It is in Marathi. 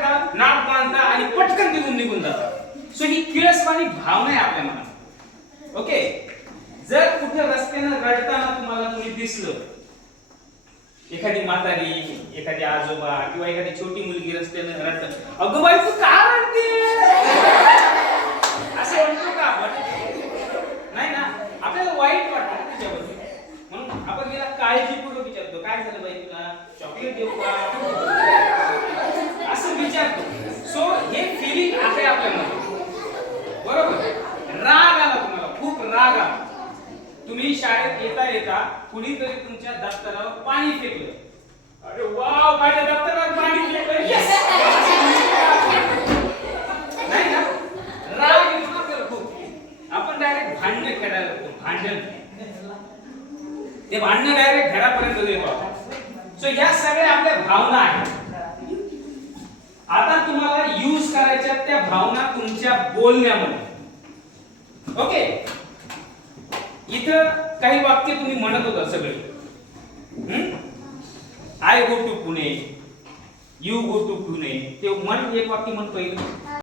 करता, नाक बांधता आणि पटकन तिथून निघून जाता. सो ही किळसवाणी भावना आहे आपल्या मनात. ओके, जर कुठे रस्त्यानं रडताना तुम्हाला कोणी दिसलं, एखादी म्हातारी, एखादी आजोबा किंवा एखादी छोटी मुलगी रस्त्यानं रडतात, अगं बाई तू का रडते असं म्हणतो का आपण? नाही ना, आपल्याला वाईट वाटतं त्याच्याबद्दल. म्हणून आपण गेला काळजीपूर्वक विचारतो, काय झालं बाई तुला, चॉकलेट देऊ का, असं विचारतो. सो हे फिलिंग आहे आपल्यामध्ये, बरोबर. राग आला तुम्हाला, खूप राग आला, तुम्ही शाळेत येता येता कुणीतरी तुमच्या दप्तरावर पाणी फेकलं, अरे वाव माझ्या दप्तरावर पाणी फेकलं, यस. नाही ना, राग येतो ना आपल्याला खूप, आपण डायरेक्ट भांडण खेळायला लागतो, भांडण. ते भांडण डायरेक्ट घरापर्यंत येतो. सो ह्या सगळ्या आपल्या भावना आहेत. आता तुम्हाला यूज करायच्या त्या भावना तुमच्या बोलण्यामध्ये. ओके, इथं काही वाक्य तुम्ही म्हणत होता सगळे. I go to Pune, you go to Pune, ते म्हण एक वाक्य म्हण पहिलं.